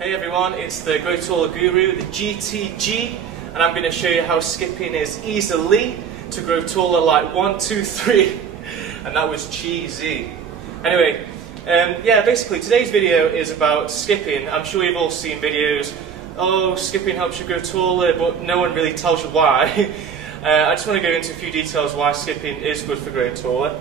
Hey everyone, it's the Grow Taller Guru, the GTG, and I'm going to show you how skipping is easily to grow taller like 1, 2, 3, and that was cheesy. Anyway, yeah, basically today's video is about skipping. I'm sure you've all seen videos, oh, skipping helps you grow taller, but no one really tells you why. I just want to go into a few details why skipping is good for growing taller.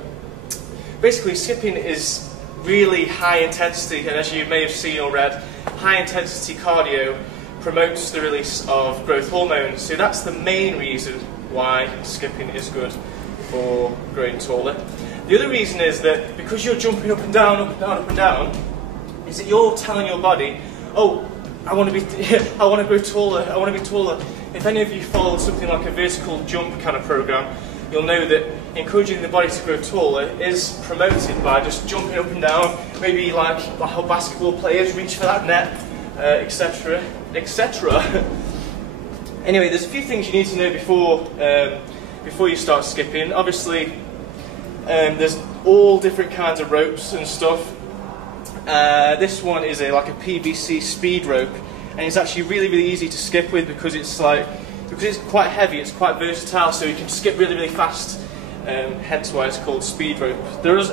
Basically, skipping is really high intensity, and as you may have seen or read, high intensity cardio promotes the release of growth hormones. So that's the main reason why skipping is good for growing taller. The other reason is that because you're jumping up and down, up and down, up and down, is that you're telling your body, oh, I want to grow taller, I want to be taller. If any of you follow something like a vertical jump kind of program, you'll know that encouraging the body to grow taller is promoted by just jumping up and down, maybe like how basketball players reach for that net, etc, etc. Anyway, there's a few things you need to know before you start skipping. Obviously, there's all different kinds of ropes and stuff. This one is like a PVC speed rope, and it's actually really easy to skip with because it's quite heavy, it's quite versatile, so you can skip really fast, hence why it's called speed rope. There's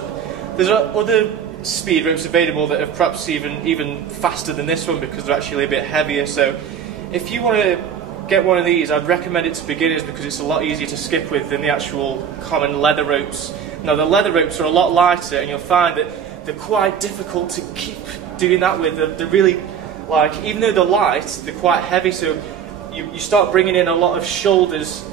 other speed ropes available that are perhaps even faster than this one because they're actually a bit heavier, so if you want to get one of these, I'd recommend it to beginners because it's a lot easier to skip with than the actual common leather ropes. Now the leather ropes are a lot lighter, and you'll find that they're quite difficult to keep doing that with. They're really, like, even though they're light, they're quite heavy, so you start bringing in a lot of shoulders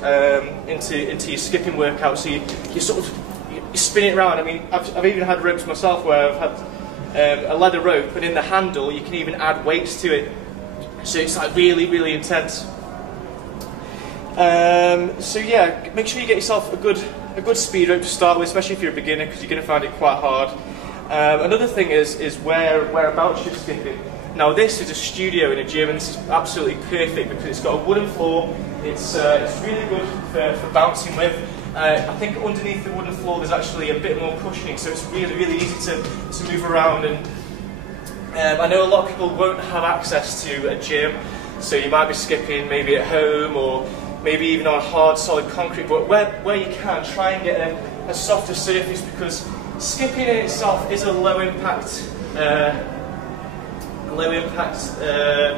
into your skipping workout, so you sort of you spin it around. I mean, I've even had ropes myself where I've had a leather rope, and in the handle you can even add weights to it, so it's like really intense. So yeah, make sure you get yourself a good speed rope to start with, especially if you're a beginner, because you're going to find it quite hard. Another thing is whereabouts you're skipping. Now this is a studio in a gym, and this is absolutely perfect because it's got a wooden floor. It's really good for bouncing with. I think underneath the wooden floor there's actually a bit more cushioning, so it's really easy to move around. And I know a lot of people won't have access to a gym, so you might be skipping maybe at home or maybe even on hard solid concrete, but where you can, try and get a softer surface, because skipping in itself is a low impact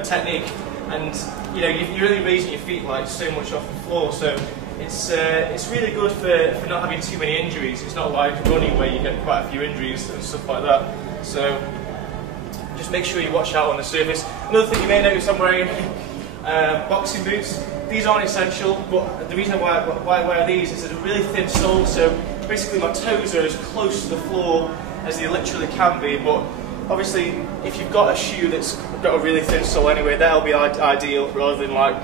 technique, and you know, you're really raising your feet like so much off the floor, so it's really good for not having too many injuries. It's not like running where you get quite a few injuries and stuff like that, so just make sure you watch out on the surface. Another thing you may notice, I'm wearing boxing boots. These aren't essential, but the reason why I wear these is a really thin sole, so basically my toes are as close to the floor as they literally can be. But obviously, if you've got a shoe that's got a really thin sole anyway, that'll be ideal, rather than like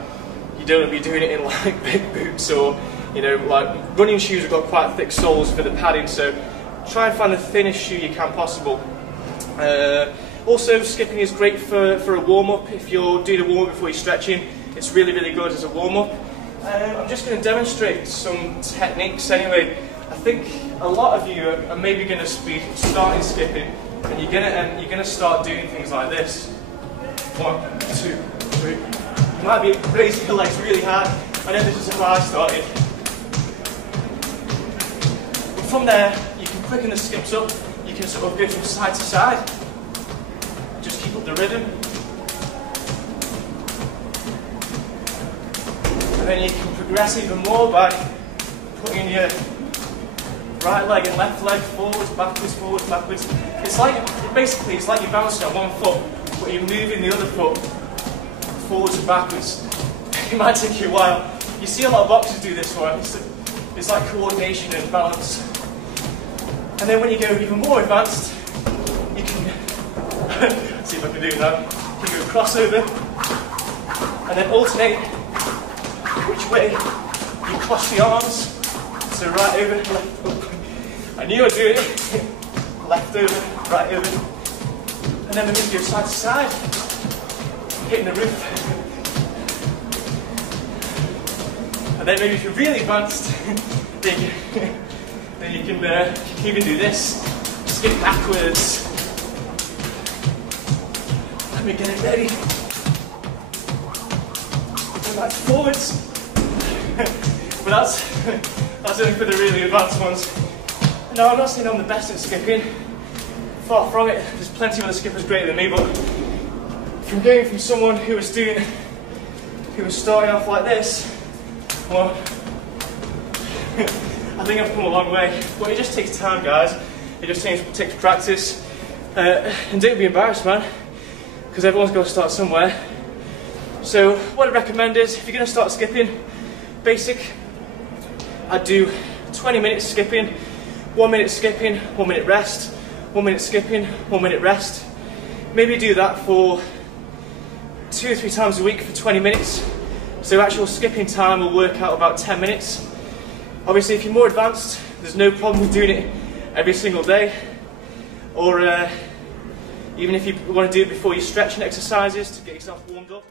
you don't want to be doing it in like big boots, or you know, like running shoes have got quite thick soles for the padding, so try and find the thinnest shoe you can possible. Also, skipping is great for a warm-up. If you're doing a warm-up before you're stretching, it's really good as a warm-up. I'm just going to demonstrate some techniques anyway. I think a lot of you are maybe going to be starting skipping, and you're going to start doing things like this. 1, 2, 3. You might be raising your legs really hard. I know this is how I started. But from there, you can quicken the skips up. You can sort of go from side to side. Just keep up the rhythm. And then you can progress even more by putting your right leg and left leg forwards, backwards. It's like you're bouncing on one foot, but you're moving the other foot forwards and backwards. It might take you a while. You see a lot of boxers do this one. It's like coordination and balance. And then when you go even more advanced, you can see if I can do that. You can go crossover and then alternate which way you cross the arms. So right over, left up. I knew I'd do it. Left over, right over. And then we move your side to side, hitting the roof. And then maybe if you're really advanced, then you can even do this. Skip backwards. Let me get it ready. And back forwards. But that's only for the really advanced ones. No, I'm not saying I'm the best at skipping. Far from it. There's plenty of other skippers greater than me, but from going from someone who was starting off like this, well, I think I've come a long way. But it just takes time, guys. It just takes practice. And don't be embarrassed, man, because everyone's got to start somewhere. So what I recommend is, if you're going to start skipping, basic, I'd do 20 minutes skipping, 1 minute skipping, 1 minute rest, 1 minute skipping, 1 minute rest. Maybe do that for 2 or 3 times a week for 20 minutes. So actual skipping time will work out about 10 minutes. Obviously, if you're more advanced, there's no problem with doing it every single day. Or even if you want to do it before your stretching exercises to get yourself warmed up.